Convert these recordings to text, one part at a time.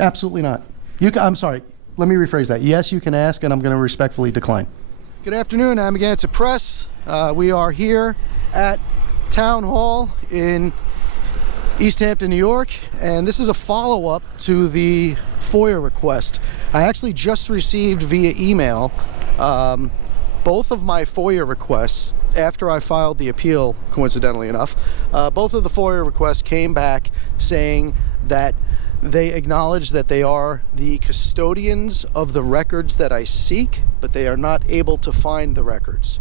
Absolutely not. I'm sorry. Let me rephrase that. Yes, you can ask, and I'm going to respectfully decline. Good afternoon, Amagansett Press. We are here at Town Hall in East Hampton, New York, and this is a follow-up to the FOIA request. I actually just received via email both of my FOIA requests after I filed the appeal, coincidentally enough. Both of the FOIA requests came back saying that they acknowledge that they are the custodians of the records that I seek, but they are not able to find the records.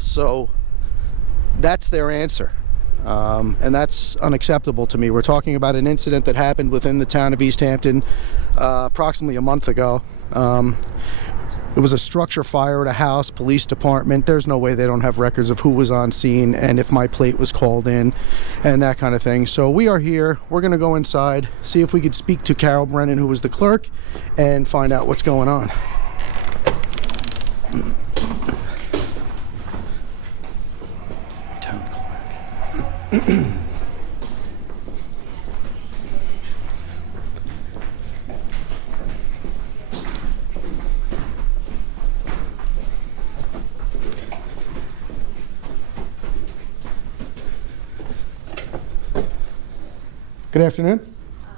So that's their answer. And that's unacceptable to me. We're talking about an incident that happened within the town of East Hampton approximately a month ago. It was a structure fire at a house, police department. There's no way they don't have records of who was on scene and if my plate was called in and that kind of thing. So we are here. We're going to go inside, see if we could speak to Carole Brennan, who was the clerk, and find out what's going on. Town clerk. Good afternoon. Hi.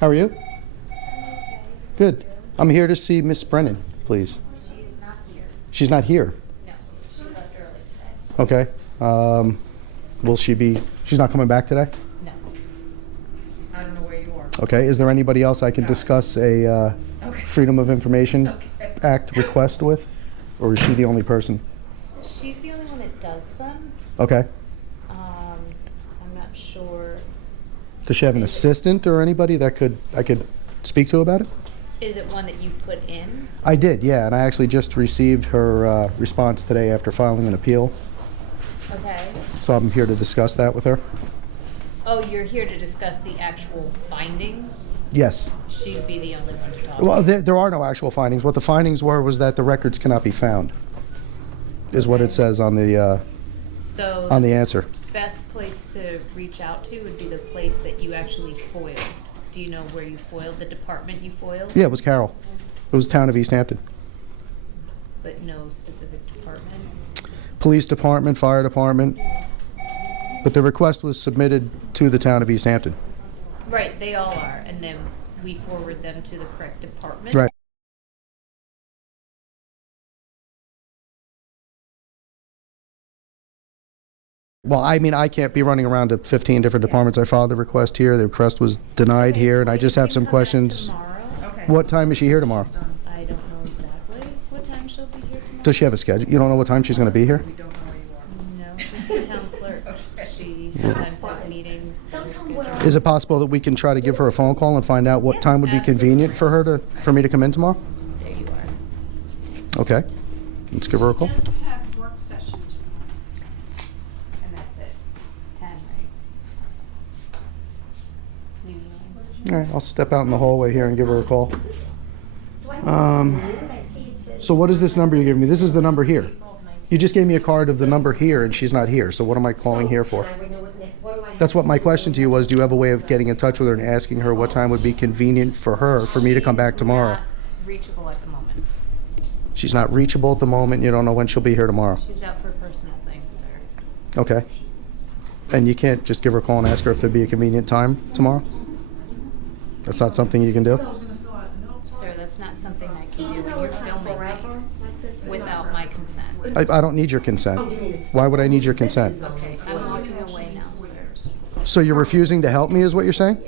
How are you? I'm okay. Good. I'm here to see Miss Brennan, please. She is not here. She's not here. No, she left early today. Okay. Will she be? She's not coming back today? No. I don't know where you are. Okay. Is there anybody else I can discuss a Freedom of Information Act request with? Or is she the only person? She's the only one that does them. Okay. I'm not sure. Does she have an assistant or anybody that I could speak to about it? Is it one that you put in? I did, yeah, and I actually just received her response today after filing an appeal. Okay. So I'm here to discuss that with her. Oh, you're here to discuss the actual findings? Yes. She'd be the only one to talk. Well, there are no actual findings. What the findings were was that the records cannot be found, is what it says on the answer. Best place to reach out to would be the place that you actually foiled. Do you know where you foiled? The department you foiled? Yeah, it was Carole. It was town of East Hampton. But no specific department? Police department, fire department. But the request was submitted to the town of East Hampton. Right, they all are, and then we forward them to the correct department. Right. Well, I mean, I can't be running around to 15 different departments. I filed the request here. The request was denied here, and I just have some questions. Tomorrow? Okay. What time is she here tomorrow? I don't know exactly what time she'll be here tomorrow. Does she have a schedule? You don't know what time she's going to be here? We don't know where you are. No, she's the town clerk. She sometimes has meetings that are scheduled. Is it possible that we can try to give her a phone call and find out what time would be convenient for her for me to come in tomorrow? There you are. Okay. Let's give her a call. Just have work session tomorrow. And that's it. 10, right? Usually. All right, I'll step out in the hallway here and give her a call. So what is this number you're giving me? This is the number here. You just gave me a card of the number here, and she's not here. So what am I calling here for? That's what my question to you was. Do you have a way of getting in touch with her and asking her what time would be convenient for her for me to come back tomorrow? Not reachable at the moment. She's not reachable at the moment. You don't know when she'll be here tomorrow. She's out for personal things, sir. Okay. And you can't just give her a call and ask her if there'd be a convenient time tomorrow? That's not something you can do? Sir, that's not something I can do when you're filming me without my consent. I don't need your consent. Why would I need your consent? Okay, I'm walking away now, sir. So you're refusing to help me is what you're saying?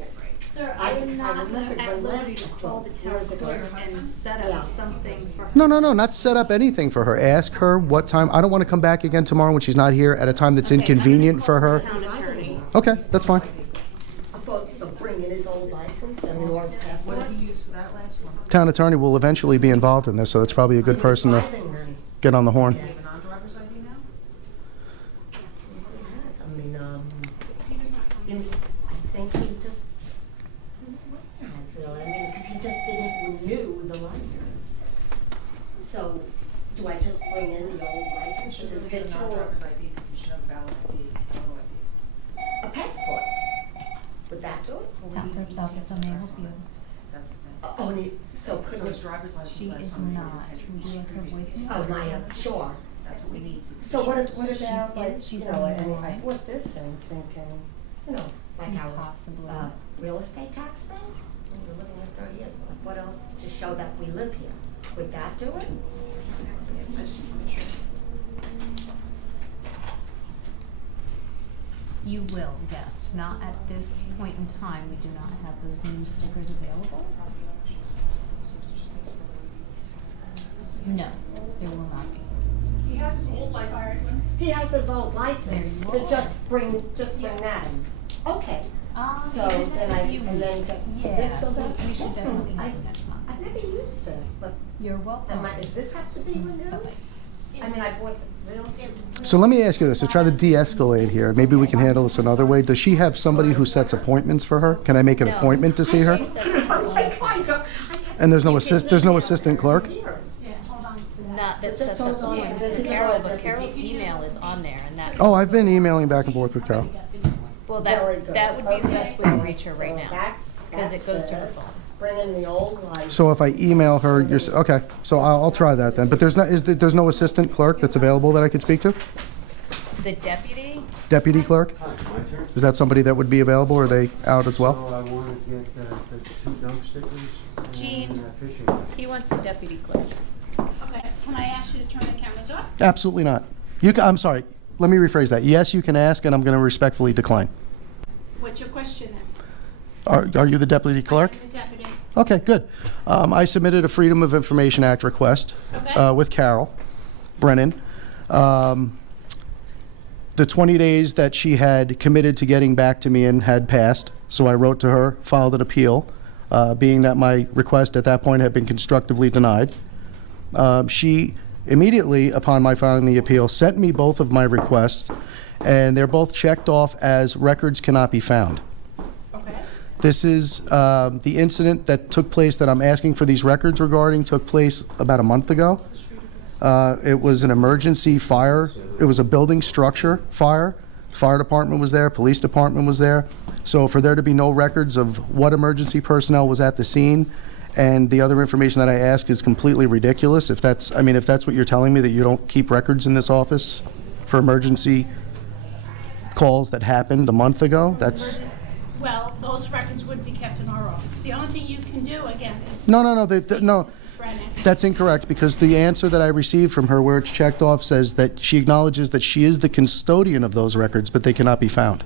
Sir, I am not at liberty to call the town clerk and set up something for her. No, not set up anything for her. Ask her what time. I don't want to come back again tomorrow when she's not here at a time that's inconvenient for her. Town attorney. Okay, that's fine. I thought so bring in his old license, I mean, or his passport. What did he use for that last one? Town attorney will eventually be involved in this, so that's probably a good person to Driving then. get on the horn. Does he have a non-driver's ID now? Yes, I mean, I think he just, has really, I mean, because he just didn't renew the license. So, do I just bring in the old license with his Does he have a picture? non-driver's ID because he should have a valid ID, photo ID? passport. Would that do it? Town clerk's office, I may help you. That's the thing. Only, so So couldn't his it? driver's license She last is time we did not. had to Would you like her retrieve. voicemail? Oh, my, sure. That's what we need to. So what She about, like, is- you she's know, on I the mean, I line. bought this and thinking, you know, like our, Possibly. real estate tax thing? We're living here 30 years, like, what else, to show that we live here? Would that do it? I just want to make sure. You will, yes. Not at this point in time. We do not have those new stickers available. No, there will not be. He has his old license. He has his old license, There you so are. just bring that in. Okay, so in the then I, next few and then weeks, get yeah, this filled so out. we should Listen, definitely have them next month. I've never used this, but You're welcome. does this have to be renewed? Bye-bye. I mean, I bought the real estate. So let me ask you this, to try to de-escalate here, maybe we can handle this another way. Does she have somebody who sets appointments for her? Can I make an No. appointment to see her? She sets up her own appointment. And there's no assistant clerk? Not that So just sets up hold on to appointments this for and Carole, I'll but have Carol's email is on there and that. Oh, I've been emailing back and forth with Carol. Well, Very good. that would be the best way to reach her right So now. that's it goes to her this. phone. Bring in the old license. So if I email her, okay, so I'll try that then. But there's no assistant clerk that's available that I could speak to? The deputy, Deputy clerk? Hi, my turn. Is that somebody that would be available, or are they out as well? So I want to get the two dump stickers Gene. and fishing net. he wants the deputy clerk. Okay, can I ask you to turn the cameras off? Absolutely not. I'm sorry, let me rephrase that. Yes, you can ask, and I'm going to respectfully decline. What's your question then? Are you the deputy clerk? I'm the deputy. Okay, good. I submitted a Freedom of Information Act request Okay. with Carole, Brennan. The 20 days that she had committed to getting back to me in had passed, so I wrote to her, filed an appeal, being that my request at that point had been constructively denied. She immediately, upon my filing the appeal, sent me both of my requests, and they're both checked off as records cannot be found. Okay. This is the incident that took place that I'm asking for these records regarding took place about a month ago. It was an emergency fire. It was a building structure fire. Fire department was there, police department was there. So for there to be no records of what emergency personnel was at the scene and the other information that I ask is completely ridiculous. If that's what you're telling me, that you don't keep records in this office for emergency calls that happened a month ago, that's... Well, those records would be kept in our office. The only thing you can do, again, is. No, speak to no. Mrs. Brennan. That's incorrect, because the answer that I received from her, where it's checked off, says that she acknowledges that she is the custodian of those records, but they cannot be found.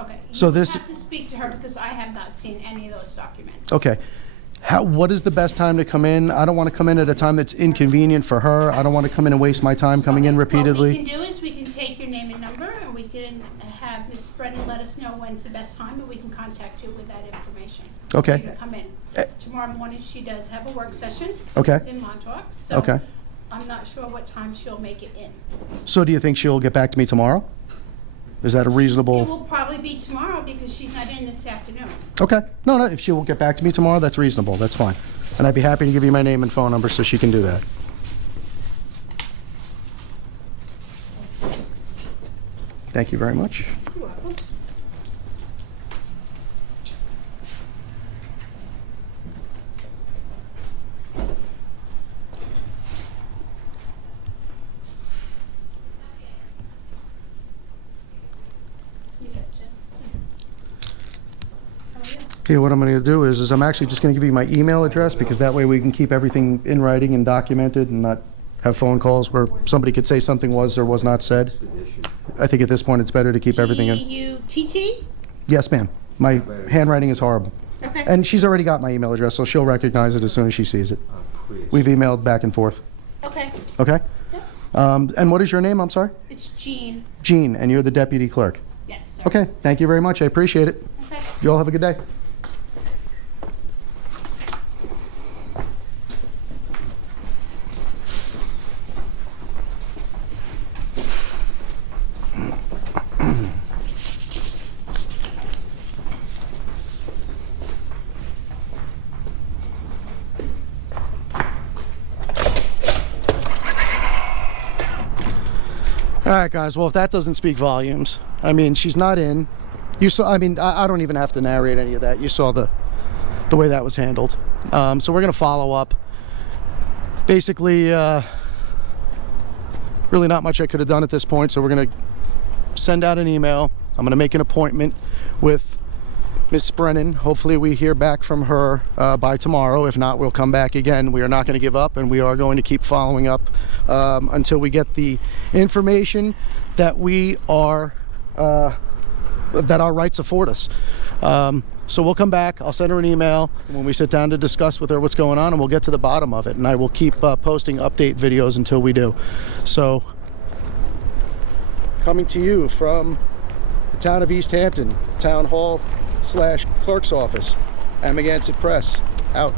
Okay. So You this- have to speak to her because I have not seen any of those documents. Okay. What is the best time to come in? I don't want to come in at a time that's inconvenient for her. I don't want to come in and waste my time coming in What we repeatedly. can do is we can take your name and number and we can have Mrs. Brennan let us know when's the best time and we can contact you with that information. Okay. You can come in. Tomorrow morning, she does have a work session. Okay. It's in Montauk, so. Okay. I'm not sure what time she'll make it in. So do you think she'll get back to me tomorrow? Is that a It reasonable? will probably be tomorrow because she's not in this afternoon. Okay. No, if she will get back to me tomorrow, that's reasonable. That's fine. And I'd be happy to give you my name and phone number so she can do that. Thank you very much. You're welcome. You betcha. How are you? Here, what I'm going to do is I'm actually just going to give you my email address, because that way we can keep everything in writing and documented and not have phone calls where somebody could say something was or was not said. I think at this point it's better to keep everything in. G-U-T-T? Yes, ma'am. My handwriting is horrible. Okay. And she's already got my email address, so she'll recognize it as soon as she sees it. Please. We've emailed back and forth. Okay. Okay? Yep. And what is your name? I'm sorry? It's Jean. Jean, and you're the deputy clerk. Yes, sir. Okay, thank you very much. I appreciate it. Okay. You all have a good day. All right, guys. Well, if that doesn't speak volumes, I mean, she's not in. You saw, I mean, I don't even have to narrate any of that. You saw the way that was handled. So we're going to follow up. Basically, really not much I could have done at this point, so we're going to send out an email. I'm going to make an appointment with Miss Brennan. Hopefully we hear back from her by tomorrow. If not, we'll come back again. We are not going to give up, and we are going to keep following up until we get the information that we are that our rights afford us. So we'll come back. I'll send her an email when we sit down to discuss with her what's going on, and we'll get to the bottom of it. And I will keep posting update videos until we do. So, coming to you from the town of East Hampton, Town Hall / Clerk's office, Amagansett Press, out.